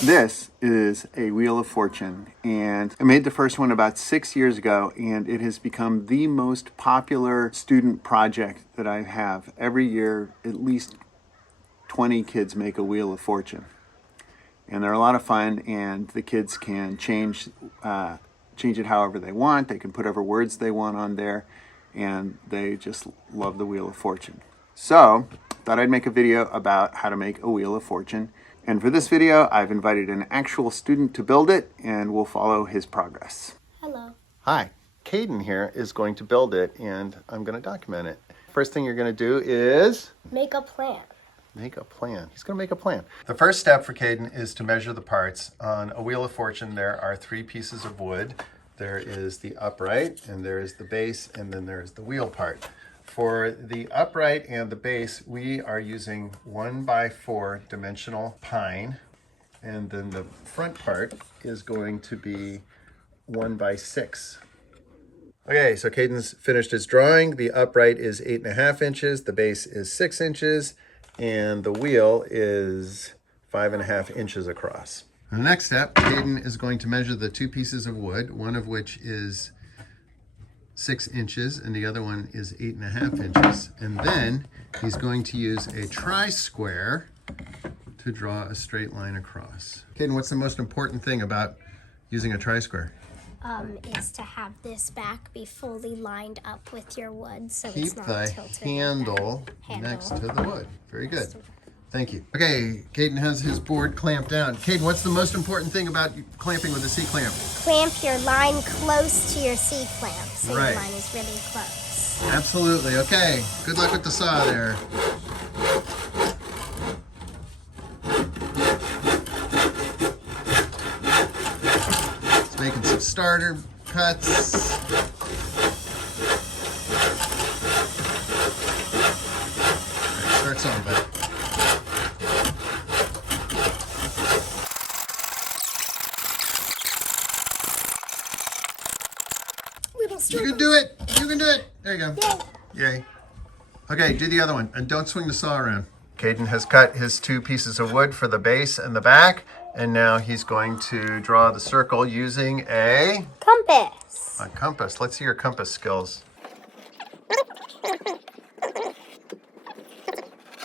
This is a Wheel of Fortune, and I made the first one about 6 years ago, and it has become the most popular student project that I have. Every year, at least 20 kids make a Wheel of Fortune, and they're a lot of fun, and the kids can change it however they want. They can put whatever words they want on there, and they just love the Wheel of Fortune. So, thought I'd make a video about how to make a Wheel of Fortune. And for this video, I've invited an actual student to build it, and we'll follow his progress. Hello. Hi. Caden here is going to build it, and I'm going to document it. First thing you're going to do is... make a plan. Make a plan. He's going to make a plan. The first step for Caden is to measure the parts. On a Wheel of Fortune, there are 3 pieces of wood. There is the upright, and there is the base, and then there's the wheel part. For the upright and the base, we are using 1x4 dimensional pine, and then the front part is going to be 1x6. Okay, so Caden's finished his drawing. The upright is 8.5 inches, the base is 6 inches, and the wheel is 5.5 inches across. The next step, Caden is going to measure the 2 pieces of wood, one of which is 6 inches and the other one is 8.5 inches. And then he's going to use a tri-square to draw a straight line across. Caden, what's the most important thing about using a tri-square? Is to have this back be fully lined up with your wood, so Keep it's not the tilted handle next to the wood. Very good. Thank you. Okay, Caden has his board clamped down. Caden, what's the most important thing about clamping with a C-clamp? Clamp your line close to your C-clamp, so Right. your line is really close. Absolutely. Okay, good luck with the saw there. It's making some starter cuts. All right, starts on, bud. You can do it! You can do it! There you go. Yay. Okay, do the other one, and don't swing the saw around. Caden has cut his 2 pieces of wood for the base and the back, and now he's going to draw the circle using a... compass. A compass. Let's see your compass skills.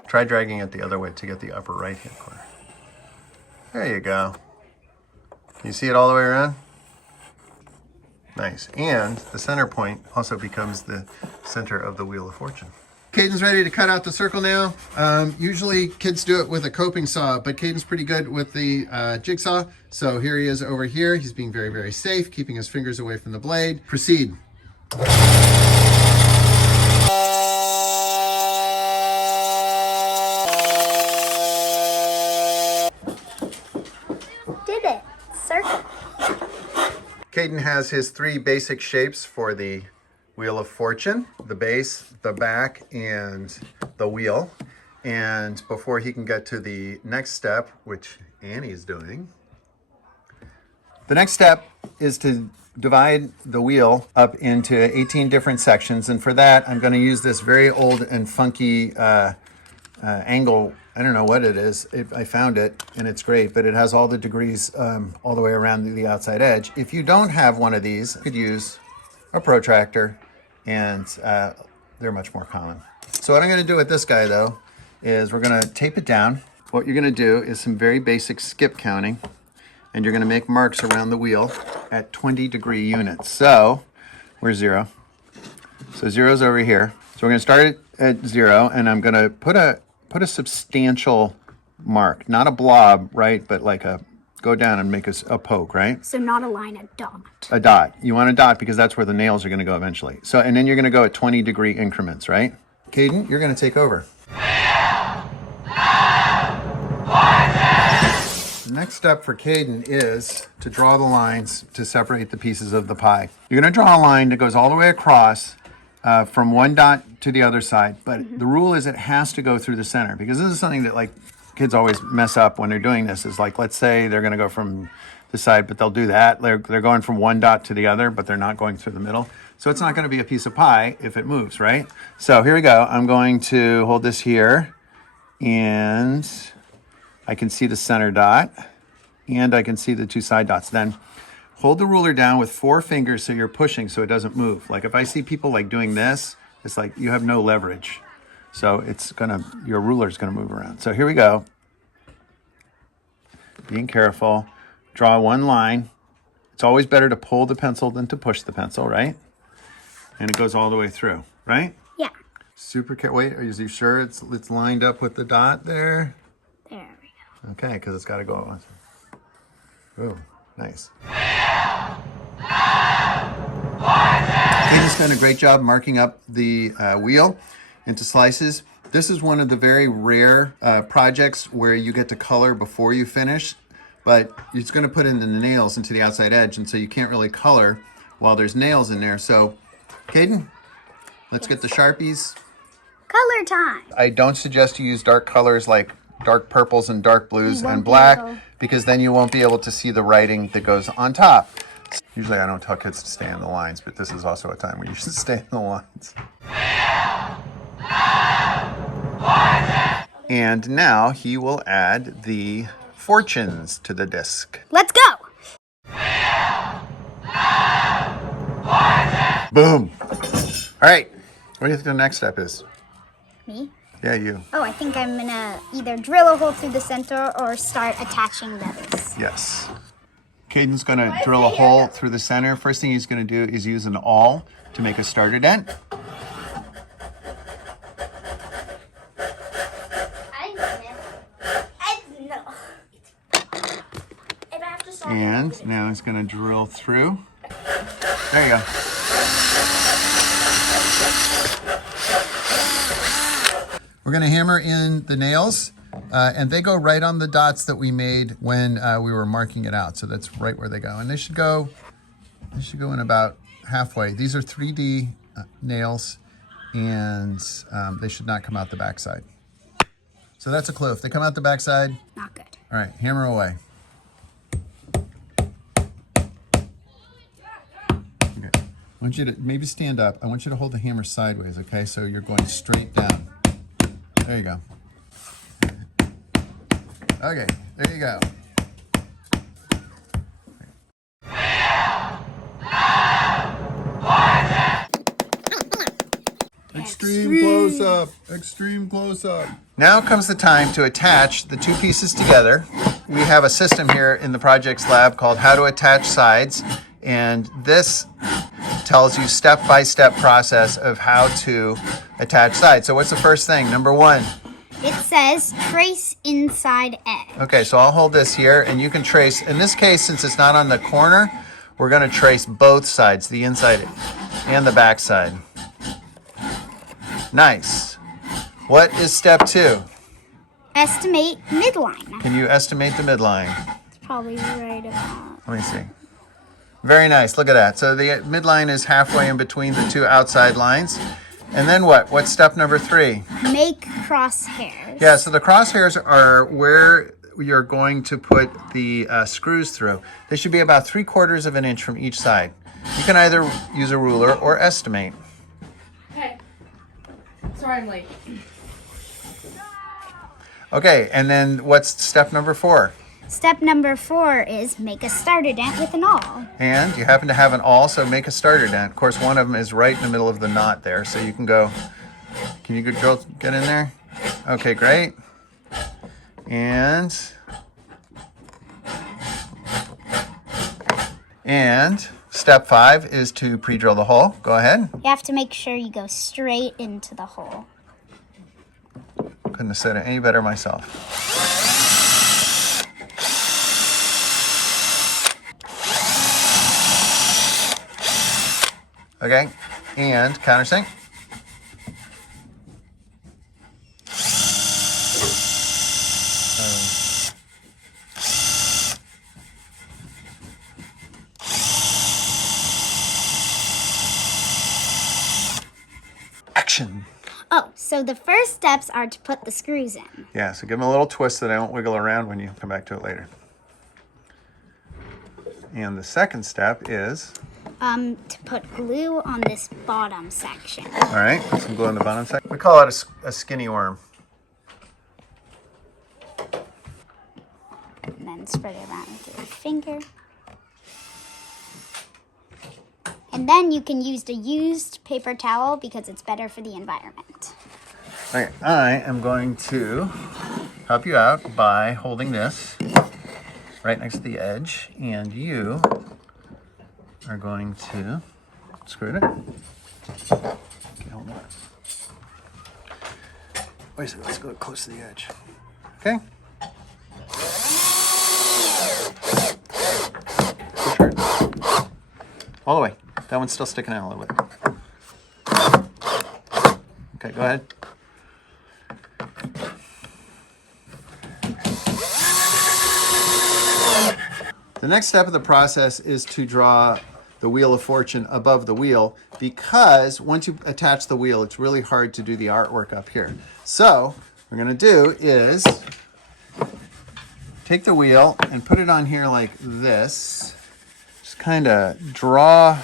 Try dragging it the other way to get the upper right-hand corner. There you go. Can you see it all the way around? Nice. And the center point also becomes the center of the Wheel of Fortune. Caden's ready to cut out the circle now. Usually kids do it with a coping saw, but Caden's pretty good with the jigsaw. So here he is over here. He's being very, very safe, keeping his fingers away from the blade. Proceed. Did it. Circle. Caden has his 3 basic shapes for the Wheel of Fortune: the base, the back, and the wheel. And before he can get to the next step, which Annie's doing, the next step is to divide the wheel up into 18 different sections. And for that, I'm going to use this very old and funky angle. I don't know what it is. I found it, and it's great, but it has all the degrees all the way around the outside edge. If you don't have one of these, you could use a protractor, and they're much more common. So what I'm going to do with this guy, though, is we're going to tape it down. What you're going to do is some very basic skip counting, and you're going to make marks around the wheel at 20-degree units. So where's 0? So 0's over here. So we're going to start at 0, and I'm going to put a substantial mark, not a blob, right? But like go down and make a poke, right? So not a line, a dot. A dot. You want a dot because that's where the nails are going to go eventually. So, and then you're going to go at 20-degree increments, right? Caden, you're going to take over. The next step for Caden is to draw the lines to separate the pieces of the pie. You're going to draw a line that goes all the way across from one dot to the other side, but the rule is it has to go through the center, because this is something that like kids always mess up when they're doing this. Is like, let's say they're going to go from the side, but they'll do that. They're going from one dot to the other, but they're not going through the middle. So it's not going to be a piece of pie if it moves, right? So here we go. I'm going to hold this here, and I can see the center dot, and I can see the two side dots. Then hold the ruler down with 4 fingers so you're pushing so it doesn't move. Like if I see people like doing this, it's like you have no leverage. So it's gonna, your ruler's gonna move around. So here we go. Being careful, draw one line. It's always better to pull the pencil than to push the pencil, right? And it goes all the way through, right? Yeah. Super careful. Wait, are you sure it's lined up with the dot there? There we go. Okay, because it's got to go. Oh, nice. Katie's done a great job marking up the wheel into slices. This is one of the very rare projects where you get to color before you finish, but it's going to put in the nails into the outside edge, and so you can't really color while there's nails in there. So, Caden, let's get the Sharpies. Color time. I don't suggest you use dark colors like dark purples and dark blues You won't and be black, able- because then you won't be able to see the writing that goes on top. Usually I don't tell kids to stay in the lines, but this is also a time where you should stay in the lines. And now he will add the fortunes to the disc. Let's go. Boom. All right. What do you think the next step is? Me? Yeah, you. Oh, I think I'm gonna either drill a hole through the center or start attaching those. Yes. Caden's going to drill a hole through the center. First thing he's going to do is use an awl to make a starter dent. And now he's going to drill through. There you go. We're going to hammer in the nails, and they go right on the dots that we made when we were marking it out. So that's right where they go. And they should go in about halfway. These are 3D nails, and they should not come out the backside. So that's a clue. If they come out the backside, Not good. all right, hammer away. Okay. I want you to maybe stand up. I want you to hold the hammer sideways, okay? So you're going straight down. There you go. Okay, there you go. Extreme close-up, extreme close-up. Now comes the time to attach the two pieces together. We have a system here in the projects lab called How to Attach Sides, and this tells you step-by-step process of how to attach sides. So what's the first thing? Number 1. It says trace inside edge. Okay, so I'll hold this here, and you can trace. In this case, since it's not on the corner, we're going to trace both sides, the inside and the back side. Nice. What is step 2? Estimate midline. Can you estimate the midline? It's probably right about. Let me see. Very nice. Look at that. So the midline is halfway in between the two outside lines. And then what? What's step number 3? Make crosshairs. Yeah, so the crosshairs are where you're going to put the screws through. They should be about 3/4 of an inch from each side. You can either use a ruler or estimate. Hey. Sorry I'm late. Okay, and then what's step number 4? Step number 4 is make a starter dent with an awl. And you happen to have an awl, so make a starter dent. Of course, one of them is right in the middle of the knot there, so you can go. Can you get in there? Okay, great. And step 5 is to pre-drill the hole. Go ahead. You have to make sure you go straight into the hole. Couldn't have said it any better myself. Okay, and countersink. Action. Oh, so the first steps are to put the screws in. Yeah, so give them a little twist so they don't wiggle around when you come back to it later. And the second step is To put glue on this bottom section. All right, put some glue on the bottom side. We call it a skinny worm. And then spread it around with your finger. And then you can use the used paper towel because it's better for the environment. Okay, I am going to help you out by holding this right next to the edge, and you are going to screw it in. Okay, hold on. Wait a second, let's go close to the edge. Okay. Push hard. All the way. That one's still sticking out a little bit. Okay, go ahead. The next step of the process is to draw the Wheel of Fortune above the wheel, because once you attach the wheel, it's really hard to do the artwork up here. So what we're going to do is take the wheel and put it on here like this. Just kind of draw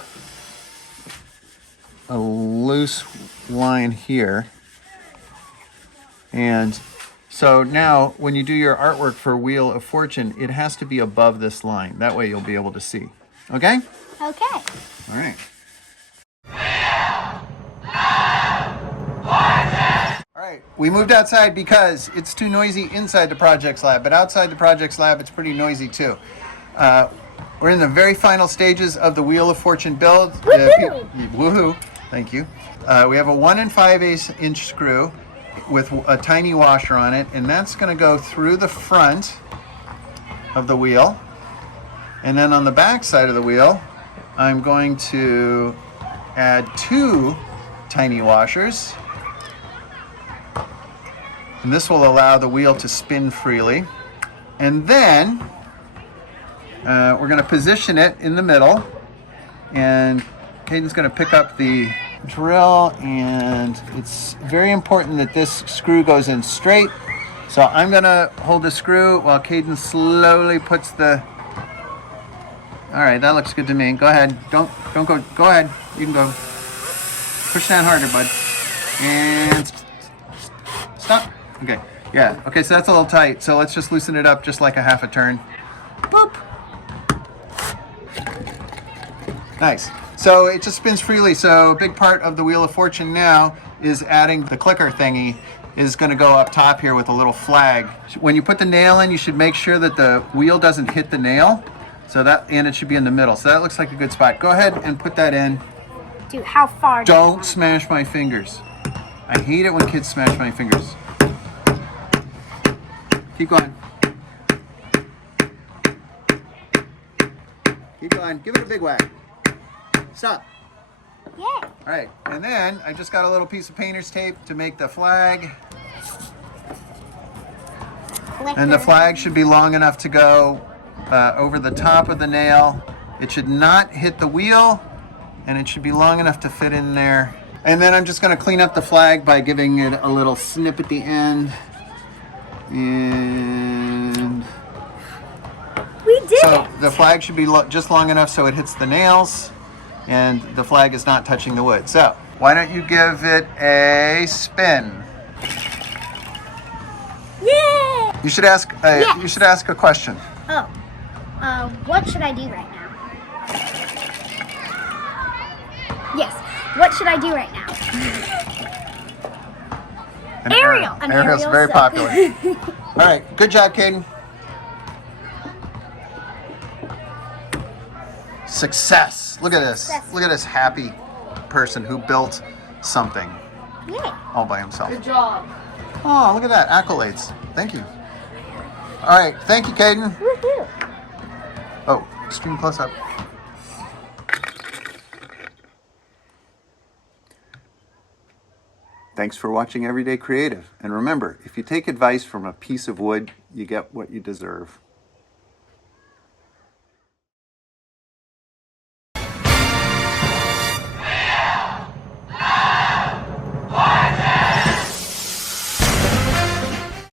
a loose line here. And so now when you do your artwork for Wheel of Fortune, it has to be above this line. That way you'll be able to see. Okay? Okay. All right. All right, we moved outside because it's too noisy inside the projects lab, but outside the projects lab, it's pretty noisy too. We're in the very final stages of the Wheel of Fortune build. Woohoo! Woohoo! Thank you. We have a 1 5/8 inch screw with a tiny washer on it, and that's going to go through the front of the wheel. And then on the back side of the wheel, I'm going to add 2 tiny washers. And this will allow the wheel to spin freely. And then we're going to position it in the middle. And Caden's going to pick up the drill, and it's very important that this screw goes in straight. So I'm going to hold the screw while Caden slowly puts the... All right, that looks good to me. Go ahead. Don't go. Go ahead. You can go. Push down harder, bud. And stop. Okay. Yeah. Okay, so that's a little tight. So let's just loosen it up just like a half a turn. Boop. Nice. So it just spins freely. So a big part of the Wheel of Fortune now is adding the clicker thingy is going to go up top here with a little flag. When you put the nail in, you should make sure that the wheel doesn't hit the nail. So that, and it should be in the middle. So that looks like a good spot. Go ahead and put that in. Dude, how far? Don't smash my fingers. I hate it when kids smash my fingers. Keep going. Keep going. Give it a big whack. Stop. Yeah. All right. And then I just got a little piece of painter's tape to make the flag. Clicker. And the flag should be long enough to go over the top of the nail. It should not hit the wheel, and it should be long enough to fit in there. And then I'm just going to clean up the flag by giving it a little snip at the end. And We did so it. the flag should be just long enough so it hits the nails, and the flag is not touching the wood. So why don't you give it a spin? Yeah. You should ask. You should ask a question. Oh. What should I do right now? Yes. What should I do right now? An Ariel. An Ariel's Ariel very soap. popular. All right. Good job, Caden. Success. Look at this. Success. Look at this happy person who built something Yeah. all by himself. Good job. Oh, look at that. Accolades. Thank you. All right. Thank you, Caden. Woohoo. Oh, extreme close up. Thanks for watching Everyday Creative. And remember, if you take advice from a piece of wood, you get what you deserve.